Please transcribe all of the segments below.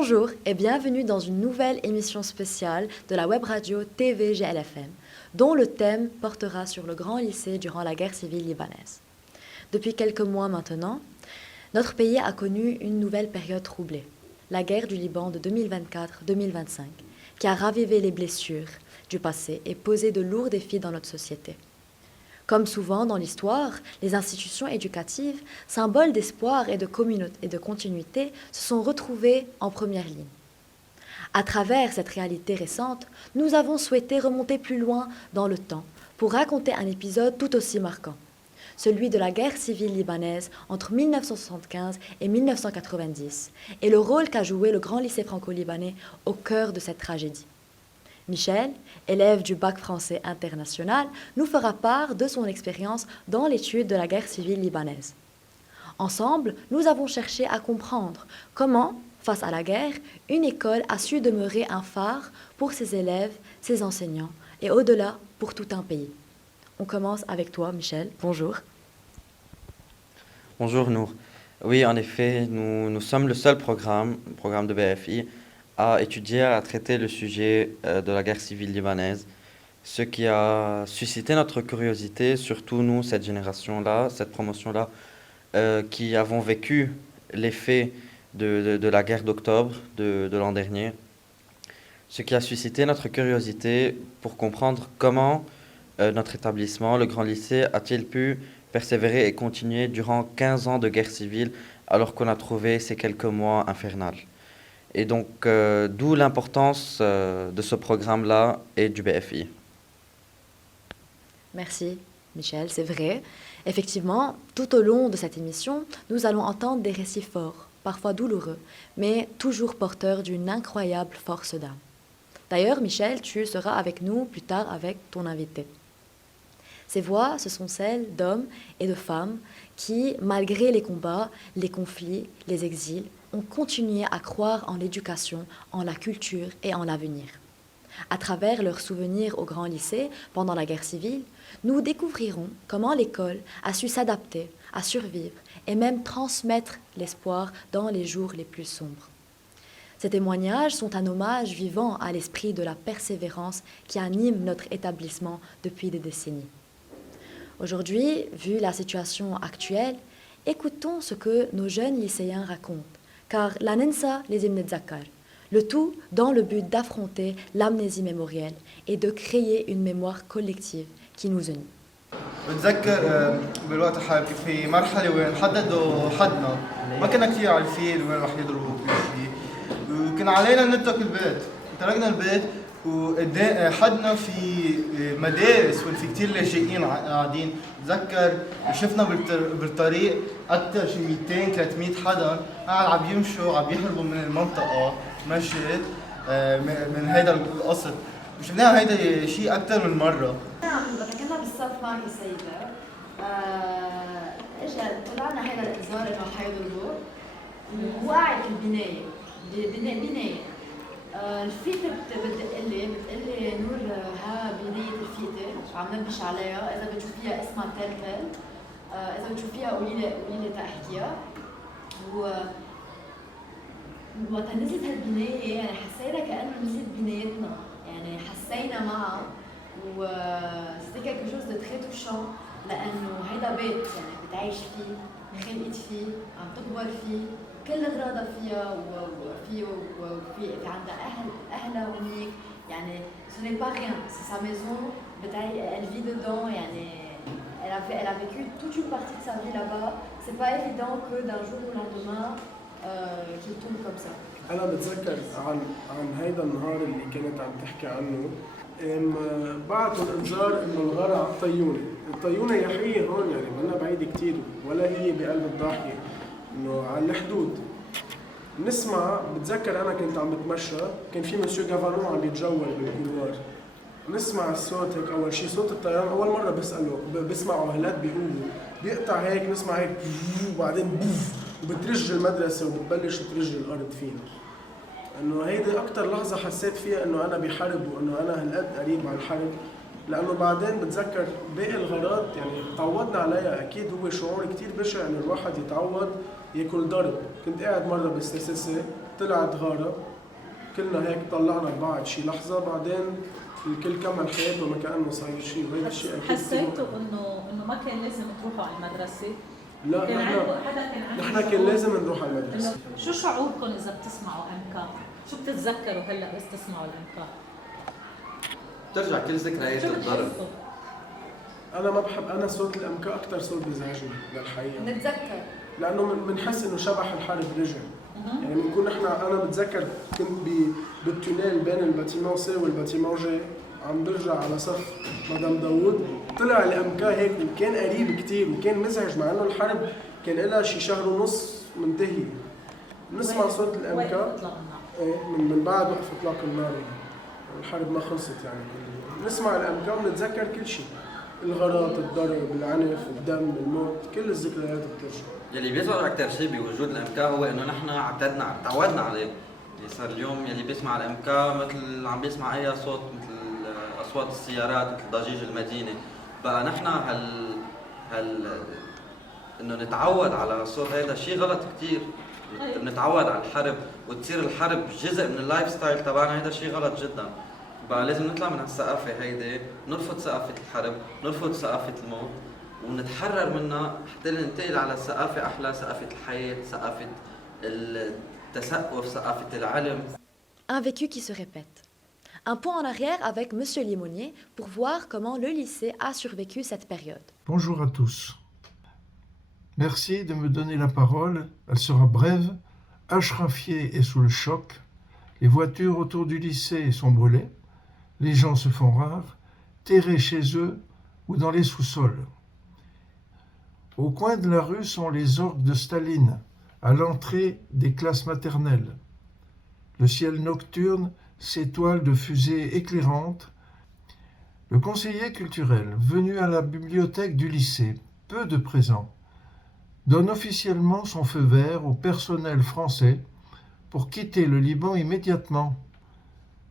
Bonjour et bienvenue dans une nouvelle émission spéciale de la web radio TVGLFM, dont le thème portera sur le grand lycée durant la guerre civile libanaise. Depuis quelques mois maintenant, notre pays a connu une nouvelle période troublée, la guerre du Liban de 2024-2025, qui a ravivé les blessures du passé et posé de lourds défis dans notre société. Comme souvent dans l'histoire, les institutions éducatives, symboles d'espoir et de communauté et de continuité, se sont retrouvées en première ligne. À travers cette réalité récente, nous avons souhaité remonter plus loin dans le temps pour raconter un épisode tout aussi marquant, celui de la guerre civile libanaise entre 1975 et 1990, et le rôle qu'a joué le grand lycée franco-libanais au cœur de cette tragédie. Michel, élève du bac français international, nous fera part de son expérience dans l'étude de la guerre civile libanaise. Ensemble, nous avons cherché à comprendre comment, face à la guerre, une école a su demeurer un phare pour ses élèves, ses enseignants et au-delà pour tout un pays. On commence avec toi, Michel. Bonjour. Bonjour Nour. Oui, en effet, nous sommes le seul programme de BFI, à étudier, à traiter le sujet de la guerre civile libanaise, ce qui a suscité notre curiosité, surtout nous, cette génération-là, cette promotion-là, qui avons vécu l'effet de la guerre d'octobre de l'an dernier, ce qui a suscité notre curiosité pour comprendre comment notre établissement, le Grand Lycée, a-t-il pu persévérer et continuer durant 15 ans de guerre civile alors qu'on a trouvé ces quelques mois infernales. Et donc, d'où l'importance de ce programme-là et du BFI. Merci, Michel, c'est vrai. Effectivement, tout au long de cette émission, nous allons entendre des récits forts, parfois douloureux, mais toujours porteurs d'une incroyable force d'âme. D'ailleurs, Michel, tu seras avec nous plus tard avec ton invité. Ces voix, ce sont celles d'hommes et de femmes qui, malgré les combats, les conflits, les exils, ont continué à croire en l'éducation, en la culture et en l'avenir. À travers leurs souvenirs au Grand Lycée pendant la guerre civile, nous découvrirons comment l'école a su s'adapter, à survivre et même transmettre l'espoir dans les jours les plus sombres. Ces témoignages sont un hommage vivant à l'esprit de la persévérance qui anime notre établissement depuis des décennies. Aujourd'hui, vu la situation actuelle, écoutons ce que nos jeunes lycéens racontent. Car la Nensa les Imnetzakkar, le tout dans le but d'affronter l'amnésie mémorielle et de créer une mémoire collective qui nous unit. بتذكر بالوقت الحالي في مرحلة وين حددوا حدنا ما كنا كثير عارفين وين رح يضربوا كل شيء وكان علينا نترك البيت تركنا البيت وحدنا في مدارس وين في كثير لاجئين قاعدين بتذكر شفنا بالطريق اكثر شي 200 300 حدا قاعد عم يمشوا عم يهربوا من المنطقه مشيت من هذا القصر شفناها هيدا شيء اكثر من مره. كنا بالصف معي سيدة اجى طلعنا هذا الانذار انه حيضربوا وقعت البناية بناية الفيتة بتقلي نور ها بناية الفيتة شو عم ننبش عليها اذا بتشوفيها اسمها تلتل اذا بتشوفيها قولي لي تحكيها وقت نزلت هالبناية يعني حسينا كأنه نزلت بنايتنا يعني حسينا معها وسيتي كيكو شوز دو تري توشون لانه هيدا بيت يعني بتعيش فيه خلقت فيه عم تكبر فيه كل غراضها فيها وفي عندها اهلها هونيك يعني ce n'est pas rien c'est sa maison elle vit dedans يعني elle a vécu toute une partie de sa vie là-bas c'est pas évident que d'un jour au lendemain qu'il tourne comme ça. أنا بتذكر عن هيدا النهار اللي كانت عم تحكي عنه بعتوا الإنذار إنه الغرق على الطيونة يحيي هون يعني منا بعيد كتير ولا هي بقلب الضاحية إنه على الحدود. نسمع بتذكر أنا كنت عم بتمشى كان في مسيو جافانو عم يتجول بالكولوار. نسمع الصوت هيك أول شي صوت الطيران أول مرة بسمعوا هلات بيقولوا بيقطع هيك نسمع هيك وبعدين بوف وبترج المدرسة وبتبلش ترج الأرض فينا. إنه هيدي أكتر لحظة حسيت فيها إنه أنا بحرب وإنه أنا هالقد قريب على الحرب لأنه بعدين بتذكر باقي الغراض يعني تعودنا عليها أكيد هو شعور كتير بشع إنه الواحد يتعود ياكل ضرب. كنت قاعد مرة بالسيسي طلعت غارة، كلنا هيك طلعنا ببعض شي لحظة، بعدين الكل كمل حياته ما كأنه صاير شيء، وهيك الشيء أكيد حسيتوا انه ما كان لازم تروحوا على المدرسة؟ لا، كان عندكم حدا كان عنده نحن كان لازم نروح على المدرسة. شو شعوركم اذا بتسمعوا امكا؟ شو بتتذكروا هلا بس تسمعوا الامكا؟ بترجع كل ذكريات شو الضرب. بتحسوا؟ أنا ما بحب، أنا صوت الأمكا أكثر صوت بيزعجني للحقيقة، نتذكر لأنه بنحس إنه شبح الحرب رجع. يعني بنكون أنا بتذكر كنت بالتونيل بين الباتيمون سي والباتيمون جي، عم برجع على صف مدام داوود، طلع الأمكا هيك وكان قريب كتير وكان مزعج، مع إنه الحرب كان لها شي شهر ونص منتهية. نسمع صوت الأمكا من بعد وقف إطلاق النار، الحرب ما خلصت يعني. نسمع الأمكا ونتذكر كل شيء، الغارات، الضرب، العنف، الدم، الموت، كل الذكريات بترجع. يلي بيزعج اكثر شيء بوجود الامكا هو انه نحن تعودنا عليه. يعني صار اليوم يلي بيسمع الامكا مثل عم بيسمع اي صوت، مثل اصوات السيارات، مثل ضجيج المدينه. بقى نحن انه نتعود على الصوت هيدا شيء غلط كثير. نتعود على الحرب وتصير الحرب جزء من اللايف ستايل تبعنا، هيدا شيء غلط جدا. بقى لازم نطلع من هالثقافه هيدي، نرفض ثقافه الحرب، نرفض ثقافه الموت، ونتحرر منها حتى ننتقل على ثقافه احلى، ثقافه الحياه، ثقافه التثقف، ثقافه العلم. Un vécu qui se répète. Un point en arrière avec Monsieur Limonier pour voir comment le lycée a survécu cette période. Bonjour à tous. Merci de me donner la parole. Elle sera brève. Ashrafieh est sous le choc. Les voitures autour du lycée sont brûlées. Les gens se font rares, terrés chez eux ou dans les sous-sols. Au coin de la rue sont les orgues de Staline, à l'entrée des classes maternelles. Le ciel nocturne s'étoile de fusées éclairantes. Le conseiller culturel, venu à la bibliothèque du lycée, peu de présent, donne officiellement son feu vert au personnel français pour quitter le Liban immédiatement,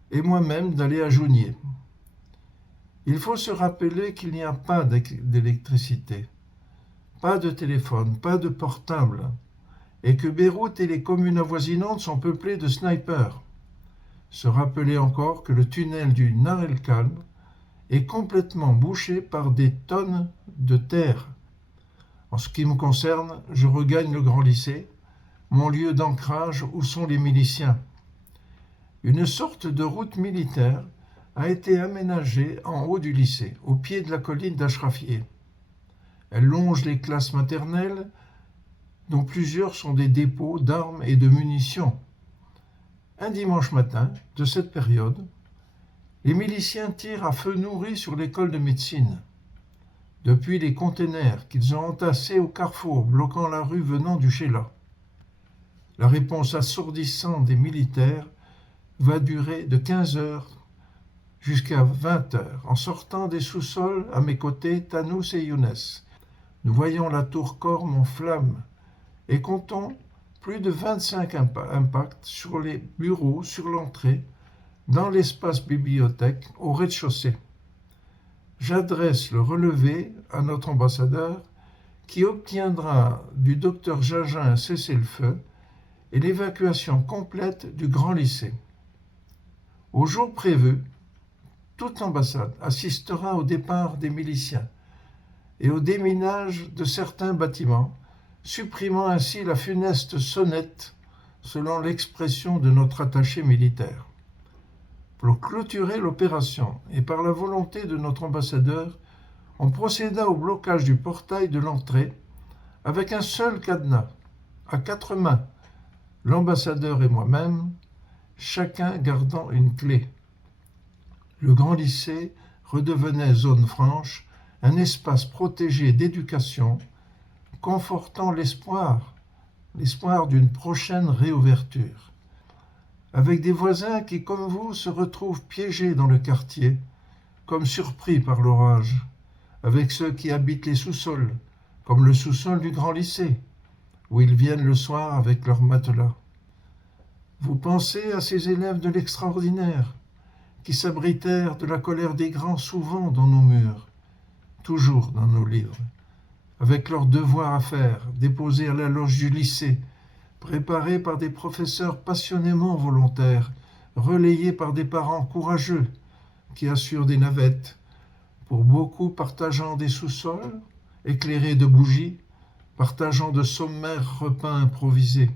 et moi-même d'aller à Jounieh. Il faut se rappeler qu'il n'y a pas d'électricité, pas de téléphone, pas de portable, et que Beyrouth et les communes avoisinantes sont peuplées de snipers. Se rappeler encore que le tunnel du Nar el-Khalm est complètement bouché par des tonnes de terre. En ce qui me concerne, je regagne le grand lycée, mon lieu d'ancrage où sont les miliciens. Une sorte de route militaire a été aménagée en haut du lycée, au pied de la colline d'Ashrafieh. Elle longe les classes maternelles, dont plusieurs sont des dépôts d'armes et de munitions. Un dimanche matin de cette période, les miliciens tirent à feu nourri sur l'école de médecine. Depuis les containers qu'ils ont entassés au carrefour bloquant la rue venant du Sheila. La réponse assourdissante des militaires va durer de 15 heures jusqu'à 20 heures. En sortant des sous-sols, à mes côtés, Tanous et Younes. Nous voyons la tour Corme en flammes et comptons plus de 25 impacts sur les bureaux, sur l'entrée, dans l'espace bibliothèque, au rez-de-chaussée. J'adresse le relevé à notre ambassadeur qui obtiendra du docteur Jagin un cessez-le-feu et l'évacuation complète du grand lycée. Au jour prévu, toute l'ambassade assistera au départ des miliciens et au déminage de certains bâtiments, supprimant ainsi la funeste sonnette, selon l'expression de notre attaché militaire. Pour clôturer l'opération et par la volonté de notre ambassadeur, on procéda au blocage du portail de l'entrée avec un seul cadenas, à 4 mains, l'ambassadeur et moi-même, chacun gardant une clé. Le grand lycée redevenait zone franche, un espace protégé d'éducation, confortant l'espoir d'une prochaine réouverture. Avec des voisins qui, comme vous, se retrouvent piégés dans le quartier, comme surpris par l'orage, avec ceux qui habitent les sous-sols, comme le sous-sol du grand lycée, où ils viennent le soir avec leurs matelas. Vous pensez à ces élèves de l'extraordinaire, qui s'abritèrent de la colère des grands souvent dans nos murs, toujours dans nos livres, avec leurs devoirs à faire, déposés à la loge du lycée, préparé par des professeurs passionnément volontaires, relayé par des parents courageux qui assurent des navettes, pour beaucoup partageant des sous-sols, éclairés de bougies, partageant de sommaires repas improvisés.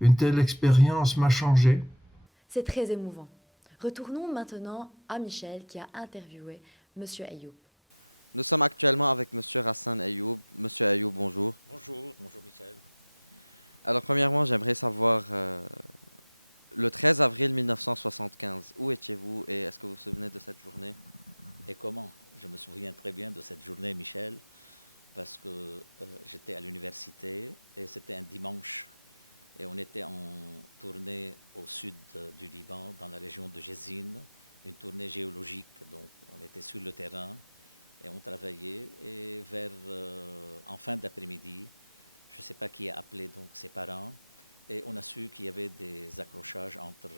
Une telle expérience m'a changé. C'est très émouvant. Retournons maintenant à Michel qui a interviewé Monsieur Ayoub. Nous sommes actuellement avec Monsieur Hassan Ayoub. Monsieur Ayoub, bonjour. Bonjour, bonjour Michel. Alors premièrement, j'aimerais savoir, le 13 avril 1975, où étiez-vous et est-ce que vous vous souvenez de cette journée? Et comment? Je me souviens très bien de cette journée, Michel, parce que j'étais à l'université et c'était un dimanche. Et on était en tournée au sud du Liban, dans la région de Jézin, une tournée géologique. Donc on était sur le terrain et on travaillait. Et en fin d'après-midi, je ne sais pas qui a appelé donc ses parents, et on a su qu'il y avait des accrochages entre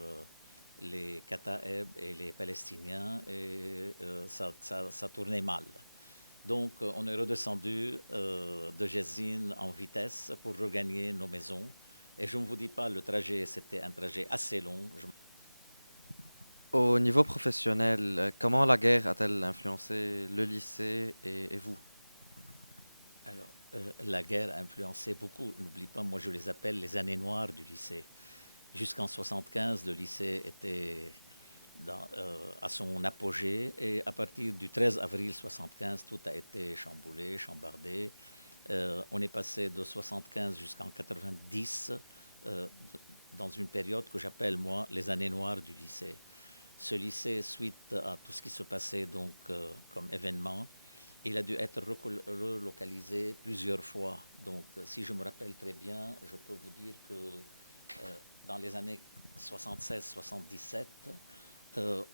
les Kataeb et les Palestiniens, et ça tournait mal. Donc on est redescendu de Jézin en vitesse pour regagner nos maisons. Et je ne vous dis pas, le trajet, c'était un trajet assez long. Au niveau professionnel, comment la guerre a-t-elle influencé le lycée et vous? Alors, la guerre a influencé beaucoup. N'oublie pas, moi je les appelle les années noires du lycée. Jusqu'en 1975, le lycée était à son apogée. Et à partir du 13 avril 1975, tout a été chamboulé, chambardé. On est passé de 75 jusqu'en 90 dans une période que j'appelle, moi, les années noires du lycée. Ce lycée, suite à tout ce qui se passait donc, comme événement, il a dû être relocalisé plusieurs fois. Donc, si je me rappelle très bien, je peux vous dire que dans les années 76-77,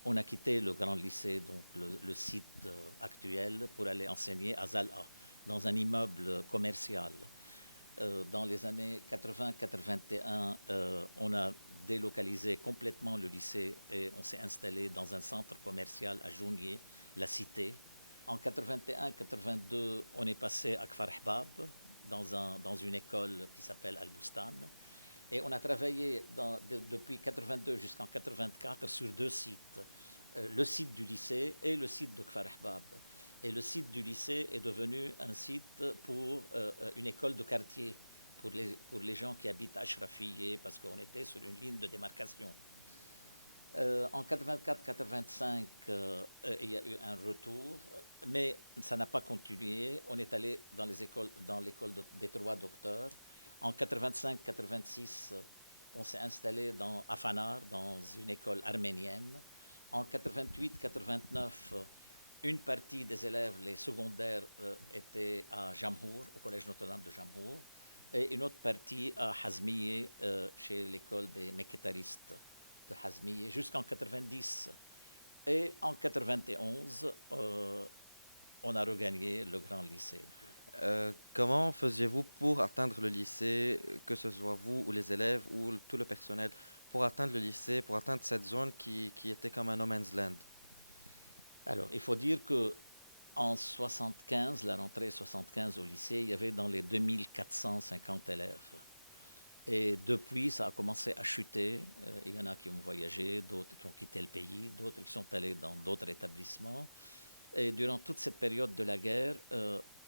on a quitté le grand lycée, donc le site actuel, pour aller enseigner à Zal'a, dans un immeuble commercial. Dans les années 80-81, on a délocalisé complètement le lycée et on s'est installé dans un centre commercial à Jounier, la Cité. En 81-82, on est passé à Kfar Hbab, dans une école qui s'appelle Al-Boustan. Et on a travaillé depuis 82 jusqu'en 84 sur deux sites, le site du lycée et le site de Kfar Hbab. Et le site du lycée est devenu un site pour une école de quartier, pour les gens qui habitent à Ashrafiyeh, parce qu'on était sur une ligne de démarcation. En 84-85, il y a eu un retour, mais ça n'a pas continué. On est allé dans l'école des trois docteurs. En 85-86, on s'est installé à Fanar, dans une école arménienne. En 88-89, une partie des élèves, les secondaires, étaient à Jamhour, au collège Notre-Dame de Jamhour, et une autre partie à Hazmiye, chez l'école des mékétaristes de Hazmiye, jusqu'en 90. Et en 91, on a regagné le grand lycée. Comment faisiez-vous pour atteindre le lycée, que ce soit vous ou les élèves ou tout le personnel, pour atteindre le lycée, pour atteindre cette zone qui était comme un no man's land? Alors, il faut dire qu'en 75, la rentrée 75 au lycée, il y avait dans les 2450 élèves. Et depuis, ça a commencé à chuter. Il y en a qui ont voyagé, d'autres qui ont quitté le pays, d'autres qui sont allés dans d'autres établissements. Et durant toute cette période de la guerre,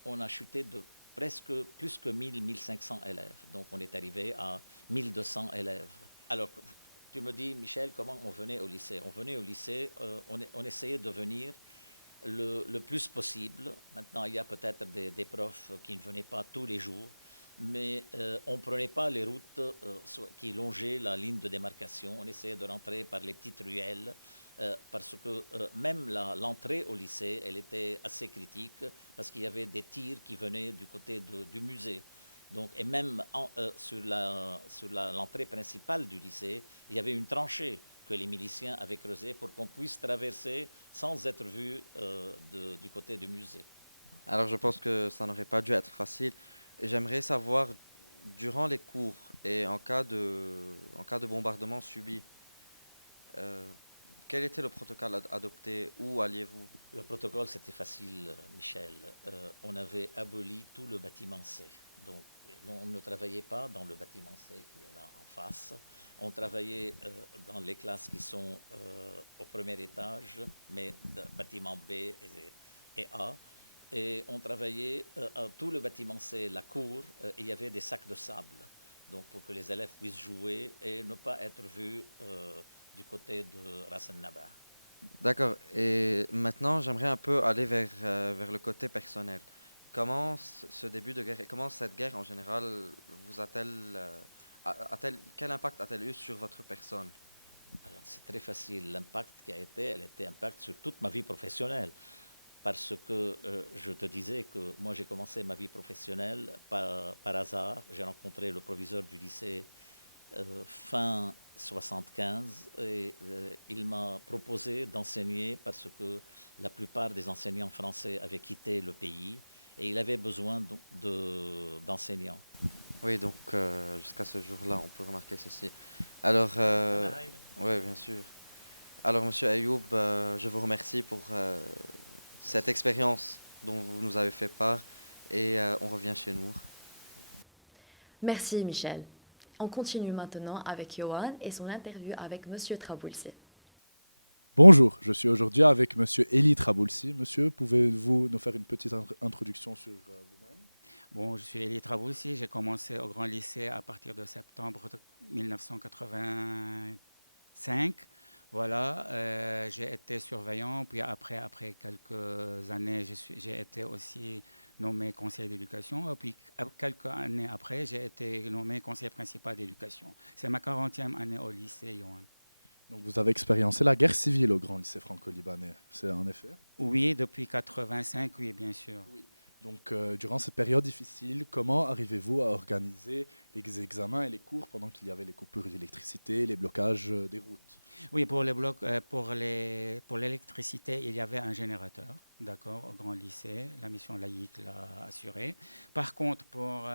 on a chuté de presque plus que 1000-1500 élèves. Donc on est arrivé à 1200 élèves. Alors, tu me dis, Michel, comment on venait au lycée? On venait au lycée, on essayait de venir le plus possible. Maintenant, il y a peut-être des profs qui ne venaient pas tous les jours, mais on ne prenait pas les routes qui longeaient la ligne de démarcation. On essayait de rentrer par les petites ruelles, parce que même l'entrée au lycée, elle était assez critique, parce qu'il y avait des tirs qui venaient du côté du musée. Donc, et même sur l'entrée principale du lycée, il y avait une tranchée que les miliciens avaient creusée pour qu'on puisse traverser sans être vu du côté du musée. Alors je pense que ça n'aurait pas dû être facile. J'aimerais savoir, durant les cours et en cas de bombardement subi, quel était le protocole adopté? Où alliez-vous? Le protocole, c'était facile, Michel. On avait aboli tout le bâtiment C. Donc, on ne travaillait pas dans le bâtiment C qui est là en face. On travaillait dans les classes qui sont au premier étage, mais bâtiment B et A. Et on travaillait à tout le bâtiment C, la cour, il y avait des sacs de sable. Donc pour que les élèves puissent jouer et ne pas être vus du côté de Ras El Naba. D'accord. Et maintenant, j'aimerais un peu aller vers le côté personnel. Comment ce début de guerre et comment cette guerre en général vous quel impact a-t-elle eu sur votre personne? Alors c'est très facile. L'impact qui a été, elle était impact sur toute ma vie professionnelle. Parce que je te disais que moi j'ai commencé ma vie professionnelle par hasard. J'ai rencontré le proviseur du lycée fin 75 et il m'a proposé d'enseigner parce que la plupart des enseignants français avaient quitté le pays et il avait besoin d'enseignants. Oui, donc jusqu'à ce jour-là, on peut remarquer ceci. Alors, oui, bien sûr. Alors, Monsieur Ayoub, je vous remercie pour cette expérience dont vous nous avez fait part et on revient chez nous. Merci Michel. On continue maintenant avec Johan et son interview avec Monsieur Traboulsi. Bonjour, je suis aujourd'hui avec Monsieur Elie Traboulsi. Monsieur, pouvez-vous nous faire une petite introduction sur vous-même? Bon, je suis Elie Traboulsi. J'ai commencé au Grand Lycée à partir de septembre 1985. Voilà, j'ai été surveillant, puis après quelques années, j'ai été aussi nommé conseiller d'éducation, et puis quelques années après, j'ai été nommé conseiller principal d'éducation. C'est ma 40e année au lycée, Johan. Donc vous avez expériencé la guerre civile au Grand Lycée franco-libanais, c'est en effet? Oui, depuis 85, oui, bien sûr. Oui. Donc, durant cette période difficile, comment arrivez-vous à organiser les examens et les cours pendant qu'il y avait les coupures d'électricité, les blocages des routes? Oui, pour l'électricité, il y avait un générateur, d'accord, au Grand Lycée. La mission laïque l'a assuré. Par contre, pour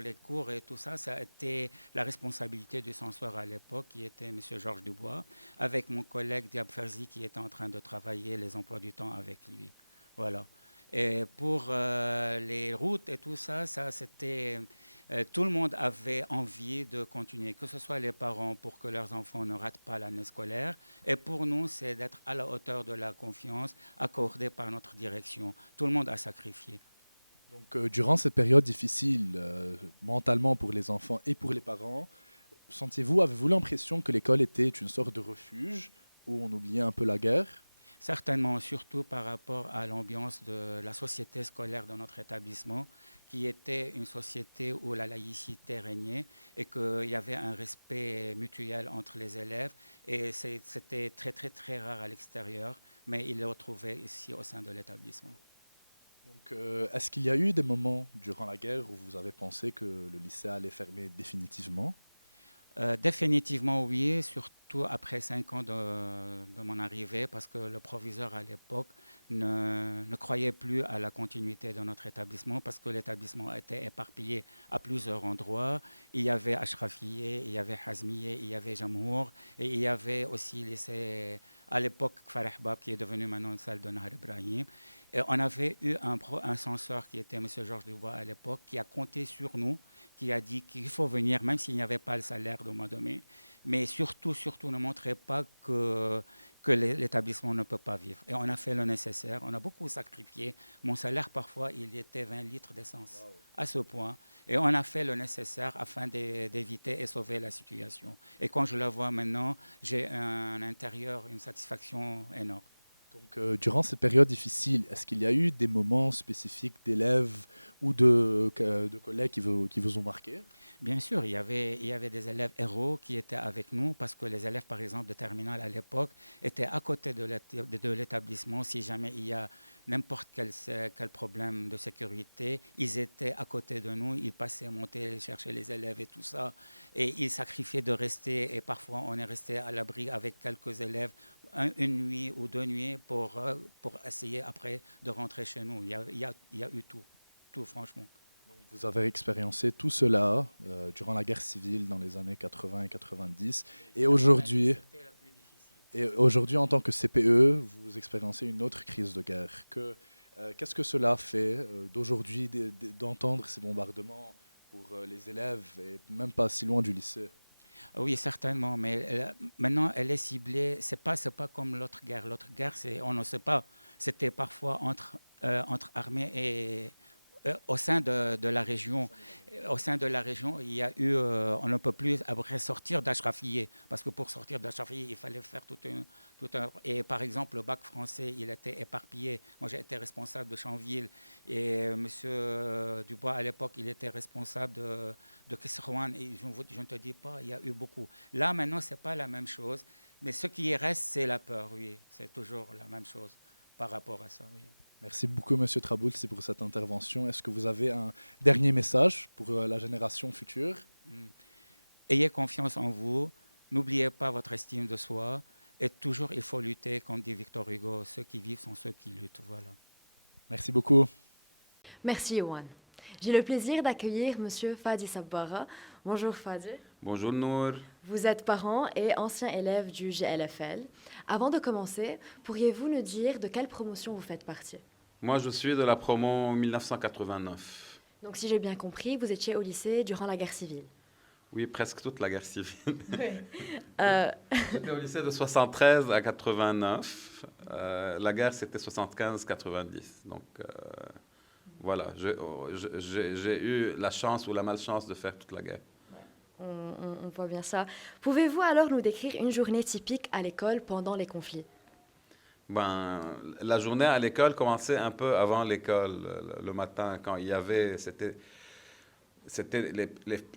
les cours et tout ça, ça a été la responsabilité du censeur à l'époque, qui était M. Georges Dubois, avec mon collègue Diab Ferzi, qui était en train de travailler les emplois du temps avec lui. Voilà. Et pour les routes et tout ça, c'était tout le monde avait envie de continuer, que ce soit les parents pour que leurs enfants ne ratent pas l'année scolaire, et pour nous, c'est d'être à la hauteur de la confiance accordée par notre direction. Tout le monde a sacrifié. Donc, durant cette période difficile, mentalement pour les enfants et pour les parents, avez-vous l'impression que l'école était une sorte de refuge où on oubliait un peu la guerre? Certainement, surtout par rapport à l'ambiance de la société scolaire de notre établissement, qui était une société où la laïcité régnait et qu'il y avait un respect mutuel entre les élèves. Et c'était très, très, très rare à l'extérieur, mais il le retrouvait ici au sein de l'établissement. Donc, est-ce qu'il y a eu des moments durant la guerre où vous avez pensé que le lycée allait fermer définitivement? Définitivement oui, surtout après 5 ans de mon arrivée, parce que le proviseur à l'époque ne croyait plus à la continuité de notre établissement, parce que l'établissement était éparpillé à plusieurs endroits. Il y avait Ashrafieh, il y avait Hazmieh, il y avait Jamhour, et il y avait aussi lycée à l'époque Kfar Ahbab, qui est devenu maintenant une salle de Nahar Ibrahim. Et on avait eu un censeur qui était M. Georges Dubois à l'époque, qui a compté sur nous, qui a dit qu'il faut venir, même s'il n'y avait pas le salaire de mois de mai, mais surtout, ne montrez pas que l'établissement ne peut pas vivre. Et on a fait le nécessaire, on a beaucoup sacrifié. Mon salaire, parfois, il était 20 litres d'essence, à ce point. Et on a fait le nécessaire afin d'éviter et sauver la situation. Et quand je la vois maintenant, j'ai un intérieur, une satisfaction énorme. Donc, durant cette période difficile, est-ce qu'il y a eu des moments spécifiques d'élèves ou de collègues qui vous ont marqué? Bien sûr, il y avait des élèves héros qui étaient avec nous parce que les élèves, par exemple, de terminale à l'époque, étaient à côté de l'établissement. Si jamais il y a n'importe quel problème de sécurité, ils étaient à côté de nous, ils passaient, montaient, chercher les élèves et tout ça. Et ils sacrifiaient de rester, et parfois on est resté à l'abri avec quelques élèves une nuit ou 2 nuits pour essayer après de rentrer chez nous. Il y a eu tout franchement. Donc vous avez expériencé tout cela durant la guerre civile dans les années 80 et 90. Et aujourd'hui, en tant que CPE, vous expériencez une autre crise de guerre. Qu'est-ce que cela fait d'aujourd'hui d'entendre ces bombardements pour les élèves et même pas si loin du lycée. Oui, certainement, mais maintenant, elle est ciblée. C'est pas comme l'autre guerre. L'autre guerre, on ne sait pas. C'était parfois entre armées et au sein de la région. Au sein de la région, il y a eu, on ne peut plus après sortir d'Achrafieh, parce que pour sortir d'Achrafieh, il fallait faire tout un. Et par exemple, le bac français, il était éparpillé. Moi, j'ai été responsable de Chanville, et M. Dubois, à l'époque, il était responsable de Kisrouane. Et je ne te dis pas, il y a eu beaucoup. Là, maintenant, c'est pas la même chose, mais ce qui reste, c'est la peur, oui. C'est toujours la même chose par rapport à ça, oui. Merci beaucoup, M. Traboulsi, pour cette intervention. Est-ce que vous avez un dernier message pour la génération future? Ayez confiance en vous, n'oubliez pas votre estime de soi, et toujours il faut lutter, comme dit Victor Hugo, ceux qui vivent sont ceux qui luttent. Voilà. Merci beaucoup. Merci, Yohan. J'ai le plaisir d'accueillir Monsieur Fadi Sabbara. Bonjour Fadi. Bonjour Nour. Vous êtes parent et ancien élève du GLFL. Avant de commencer, pourriez-vous nous dire de quelle promotion vous faites partie? Moi, je suis de la promo 1989. Donc, si j'ai bien compris, vous étiez au lycée durant la guerre civile. Oui, presque toute la guerre civile. Oui. J'étais au lycée de 73 à 89. La guerre, c'était 75-90. Donc, voilà, j'ai eu la chance ou la malchance de faire toute la guerre. On voit bien ça. Pouvez-vous alors nous décrire une journée typique à l'école pendant les conflits? La journée à l'école commençait un peu avant l'école, le matin, quand il y avait, c'était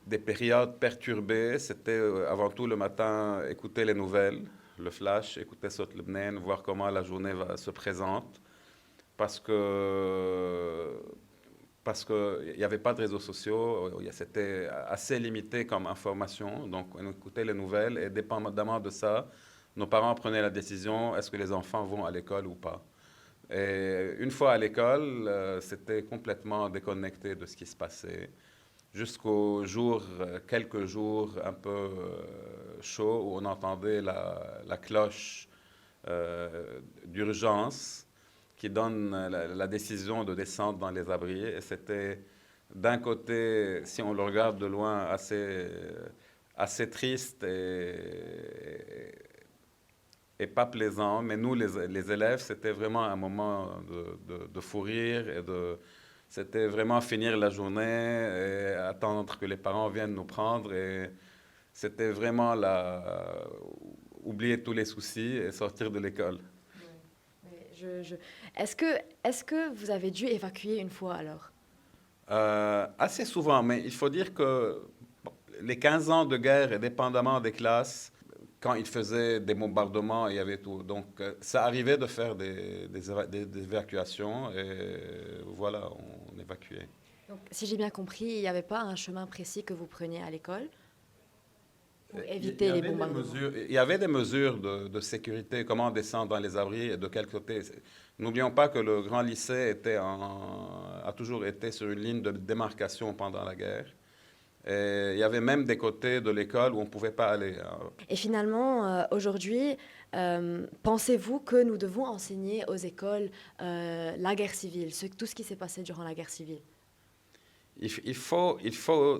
des périodes perturbées. C'était avant tout le matin, écouter les nouvelles, le flash, écouter Sot Lebnen, voir comment la journée se présente. Parce qu'il n'y avait pas de réseaux sociaux, c'était assez limité comme information. Donc, on écoutait les nouvelles et dépendamment de ça, nos parents prenaient la décision, est-ce que les enfants vont à l'école ou pas. Et une fois à l'école, c'était complètement déconnecté de ce qui se passait. Jusqu'au jour, quelques jours un peu chauds, où on entendait la cloche d'urgence qui donne la décision de descendre dans les abris. Et c'était, d'un côté, si on le regarde de loin, assez triste et pas plaisant. Mais nous, les élèves, c'était vraiment un moment de fou rire. C'était vraiment finir la journée et attendre que les parents viennent nous prendre. Et c'était vraiment oublier tous les soucis et sortir de l'école. Est-ce que vous avez dû évacuer une fois alors? Assez souvent, mais il faut dire que les 15 ans de guerre, et dépendamment des classes, quand ils faisaient des bombardements, il y avait tout. Donc, ça arrivait de faire des évacuations et voilà, on évacuait. Donc, si j'ai bien compris, il n'y avait pas un chemin précis que vous preniez à l'école pour éviter les bombardements? Il y avait des mesures de sécurité, comment descendre dans les abris et de quel côté. N'oublions pas que le grand lycée a toujours été sur une ligne de démarcation pendant la guerre. Et il y avait même des côtés de l'école où on ne pouvait pas aller. Et finalement, aujourd'hui, pensez-vous que nous devons enseigner aux écoles la guerre civile, tout ce qui s'est passé durant la guerre civile? Il faut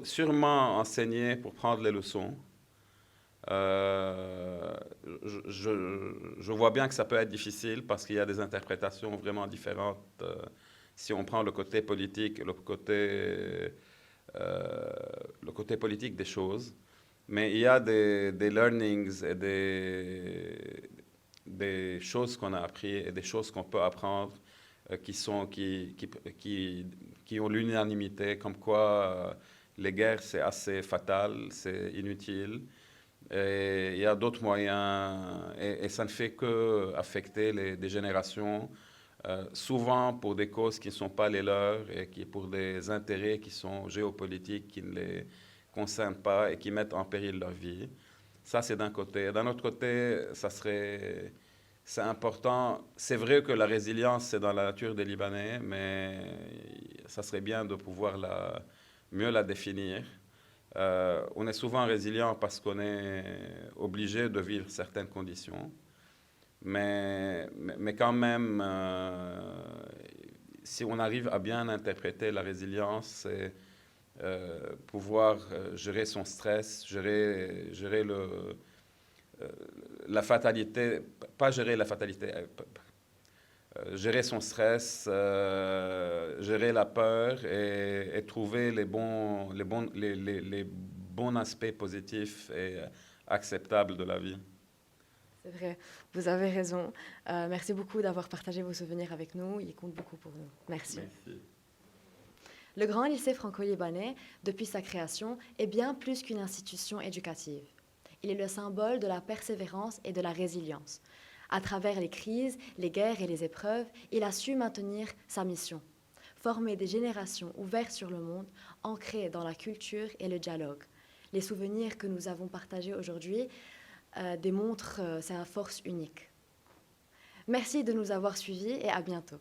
sûrement enseigner pour prendre les leçons. Je vois bien que ça peut être difficile parce qu'il y a des interprétations vraiment différentes. Si on prend le côté politique, le côté politique des choses, mais il y a des learnings et des choses qu'on a appris et des choses qu'on peut apprendre qui ont l'unanimité, comme quoi les guerres c'est assez fatal, c'est inutile. Et il y a d'autres moyens, et ça ne fait qu'affecter des générations, souvent pour des causes qui ne sont pas les leurs, et pour des intérêts qui sont géopolitiques, qui ne les concernent pas et qui mettent en péril leur vie. Ça, c'est d'un côté. D'un autre côté, c'est important. C'est vrai que la résilience, c'est dans la nature des Libanais, mais ça serait bien de pouvoir mieux la définir. On est souvent résilient parce qu'on est obligé de vivre certaines conditions. Mais quand même, si on arrive à bien interpréter la résilience, pouvoir gérer son stress, gérer la fatalité, pas gérer la fatalité, gérer son stress, gérer la peur et trouver les bons aspects positifs et acceptables de la vie. C'est vrai, vous avez raison. Merci beaucoup d'avoir partagé vos souvenirs avec nous. Ils comptent beaucoup pour nous. Merci. Merci. Le Grand Lycée franco-libanais, depuis sa création, est bien plus qu'une institution éducative. Il est le symbole de la persévérance et de la résilience. À travers les crises, les guerres et les épreuves, il a su maintenir sa mission. Former des générations ouvertes sur le monde, ancrées dans la culture et le dialogue. Les souvenirs que nous avons partagés aujourd'hui démontrent sa force unique. Merci de nous avoir suivis et à bientôt.